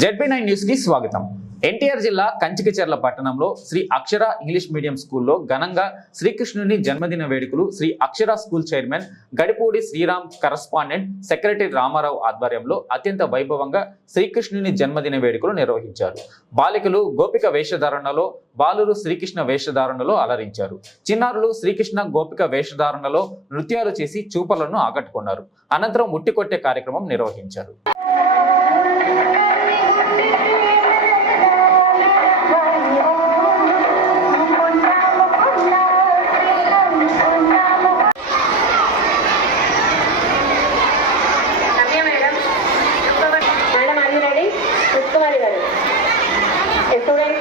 ZP nine న్యూస్కి స్వాగతం. ఎన్టీఆర్ జిల్లా కంచికచెర్ల పట్టణంలో శ్రీ అక్షర ఇంగ్లీష్ మీడియం స్కూల్లో ఘనంగా శ్రీకృష్ణుని జన్మదిన వేడుకలు Sri Akshara school chairman Gadipudi Sriram correspondent secretary Ramarao ఆధ్వర్యంలో అత్యంత వైభవంగా శ్రీకృష్ణుని జన్మదిన వేడుకలు నిర్వహించారు. బాలికలు గోపిక వేషధారణలో బాలురు శ్రీకృష్ణ వేషధారణలో అలరించారు. చిన్నారులు శ్రీకృష్ణ గోపిక వేషధారణలో నృత్యాలు చేసి చూపలను ఆకట్టుకున్నారు. అనంతరం ఉట్టికొట్టే కార్యక్రమం నిర్వహించారు. lectura